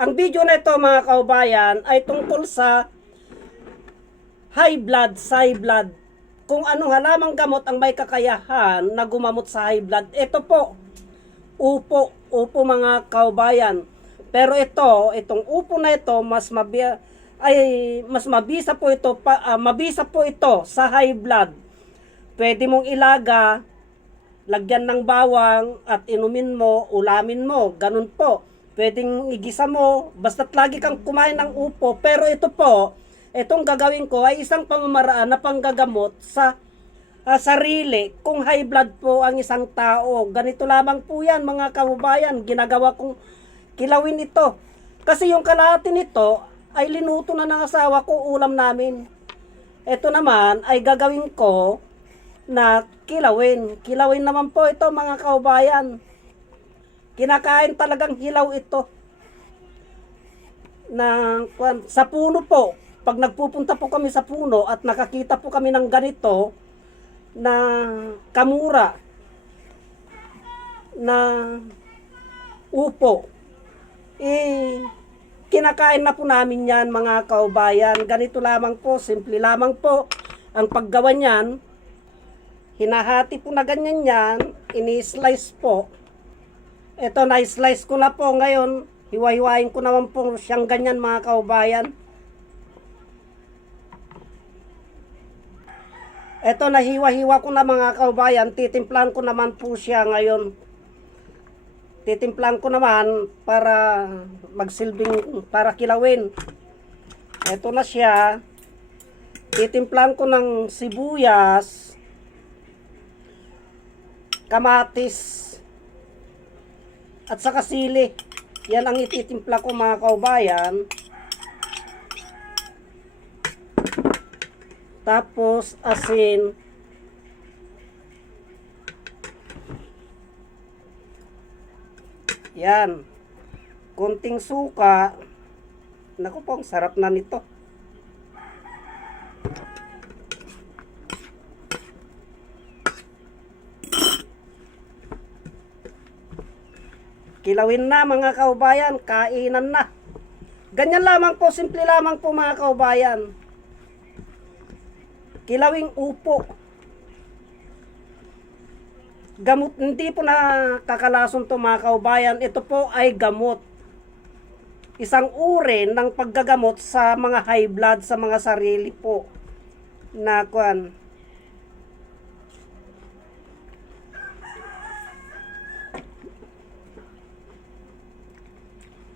Ang video na ito mga kaubayan ay tungkol sa high blood, high blood. Kung anong halamang gamot ang may kakayahan na gumamot sa high blood. Ito po, upo, upo mga kaubayan. Pero ito, itong upo na ito, mas mabi ay mas mabisa po ito pa, ah, mabisa po ito sa high blood. Pwede mong ilaga, lagyan ng bawang at inumin mo, ulamin mo, ganun po. Pwedeng igisa mo, basta't lagi kang kumain ng upo. Pero ito po, itong gagawin ko ay isang pamamaraan na panggagamot sa ah, sarili kung high blood po ang isang tao. Ganito lamang po yan mga kababayan, ginagawa kong kilawin ito. Kasi yung kalahati nito ay linuto na ng asawa ko ulam namin. Ito naman ay gagawin ko na kilawin. Kilawin naman po ito mga kaubayan. Kinakain talagang hilaw ito. Kwan- sa puno po, pag nagpupunta po kami sa puno at nakakita po kami ng ganito na kamura na upo eh kinakain na po namin yan mga kaubayan. Ganito lamang po, simple lamang po ang paggawa niyan. Hinahati po na ganyan yan, ini-slice po. Ito, na-slice ko na po ngayon. Hiwa-hiwain ko naman po siyang ganyan mga kaubayan. Ito, nahiwa-hiwa ko na mga kaubayan. Titimplan ko naman po siya ngayon. Titimplan ko naman para magsilbing, para kilawin. Ito na siya. Titimplan ko ng sibuyas, kamatis, at saka sili. Yan ang ititimpla ko mga kaubayan. Tapos asin. Yan. Konting suka. Naku po, sarap na nito. Kilawin na mga kaubayan, kainan na. Ganyan lamang po, simple lamang po mga kaubayan. Kilawing upo. Gamot, hindi po na kakalason to mga kaubayan. Ito po ay gamot. Isang uri ng paggagamot sa mga high blood sa mga sarili po. Na kwan.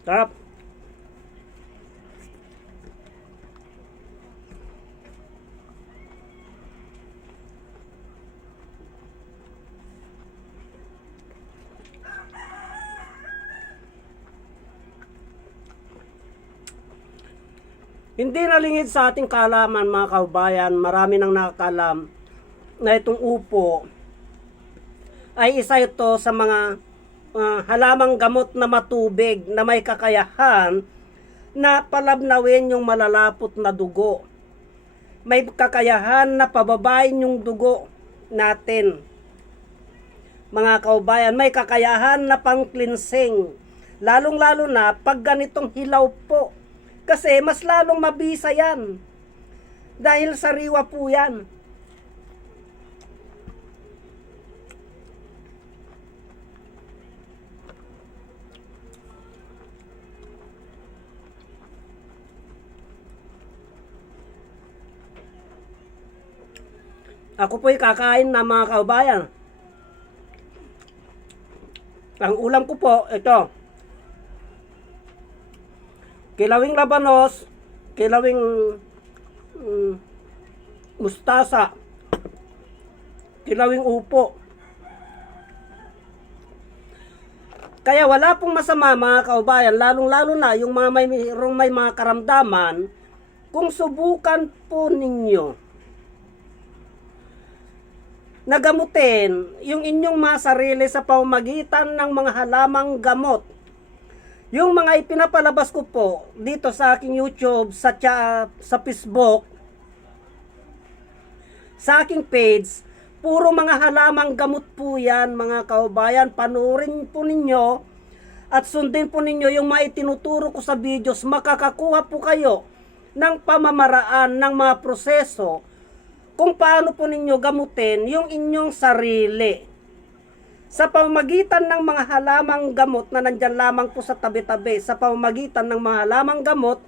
Tap. Hindi nalingid sa ating kalaman mga kaubayan, marami nang nakakalam na itong upo ay isa ito sa mga ah, halamang gamot na matubig na may kakayahan na palabnawin yung malalapot na dugo. May kakayahan na pababain yung dugo natin. Mga kaubayan, may kakayahan na pang-cleansing. Lalong-lalo na pag ganitong hilaw po. Kasi mas lalong mabisa yan. Dahil sariwa po yan. Ako po'y kakain na mga kaubayan. Ang ulam ko po, ito. Kilawing labanos, kilawing mm, mustasa, kilawing upo. Kaya wala pong masama mga kaubayan, lalong-lalo na yung mga may, mayroong may mga karamdaman, kung subukan po ninyo nagamutin yung inyong mga sarili sa pamamagitan ng mga halamang gamot. Yung mga ipinapalabas ko po dito sa aking YouTube, sa, tsa, sa Facebook, sa aking page, puro mga halamang gamot po yan mga kaubayan. Panurin po ninyo at sundin po ninyo yung mga itinuturo ko sa videos, makakakuha po kayo ng pamamaraan ng mga proseso kung paano po ninyo gamutin yung inyong sarili. Sa pamamagitan ng mga halamang gamot na nandyan lamang po sa tabi-tabi, sa pamamagitan ng mga halamang gamot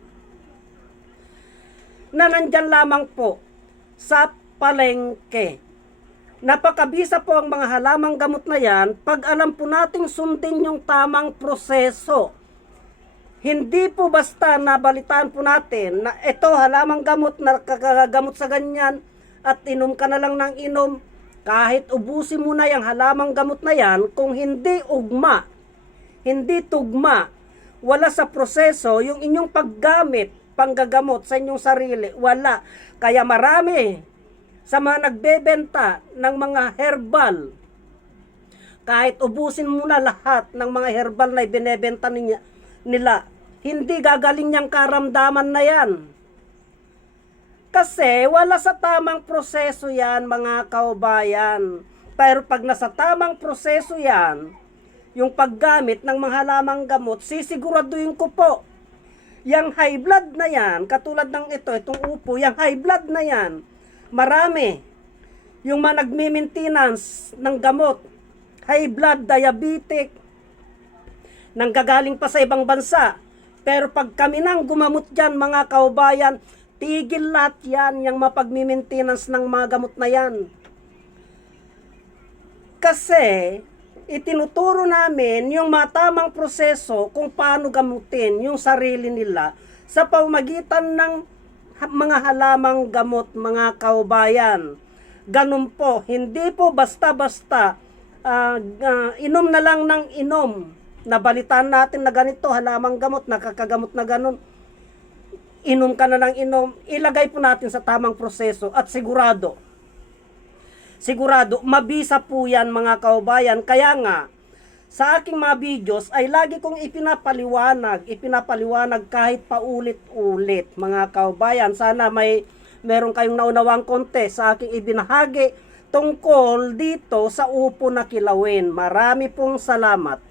na nandyan lamang po sa palengke. Napakabisa po ang mga halamang gamot na yan pag alam po nating sundin yung tamang proseso. Hindi po basta nabalitaan po natin na ito halamang gamot na kagagamot sa ganyan at inom ka na lang ng inom kahit ubusin mo na yung halamang gamot na yan kung hindi ugma, hindi tugma, wala sa proseso yung inyong paggamit, panggagamot sa inyong sarili, wala. Kaya marami sa mga nagbebenta ng mga herbal, kahit ubusin mo na lahat ng mga herbal na ibinebenta nila, hindi gagaling niyang karamdaman na yan. Kasi wala sa tamang proseso yan mga kaubayan. Pero pag nasa tamang proseso yan, yung paggamit ng mga halamang gamot, sisiguraduhin ko po, yung high blood na yan, katulad ng ito, itong upo, yung high blood na yan, marami. Yung mga nagmi-maintenance ng gamot, high blood, diabetic, nanggagaling pa sa ibang bansa. Pero pag kami nang gumamot dyan, mga kaubayan, tigil lahat yan, yung mapagmi-maintenance ng mga gamot na yan. Kasi, itinuturo namin yung matamang proseso kung paano gamutin yung sarili nila sa pamagitan ng mga halamang gamot, mga kaubayan. Ganun po, hindi po basta-basta ah, ah, inom na lang ng inom. Nabalitaan natin na ganito, halamang gamot, nakakagamot na ganun. Inom ka na ng inom, ilagay po natin sa tamang proseso at sigurado, sigurado, mabisa po yan mga kaubayan. Kaya nga, sa aking mga videos ay lagi kong ipinapaliwanag, ipinapaliwanag kahit paulit-ulit mga kaubayan. Sana may meron kayong naunawang konti sa aking ibinahagi tungkol dito sa upo na kilawin. Marami pong salamat.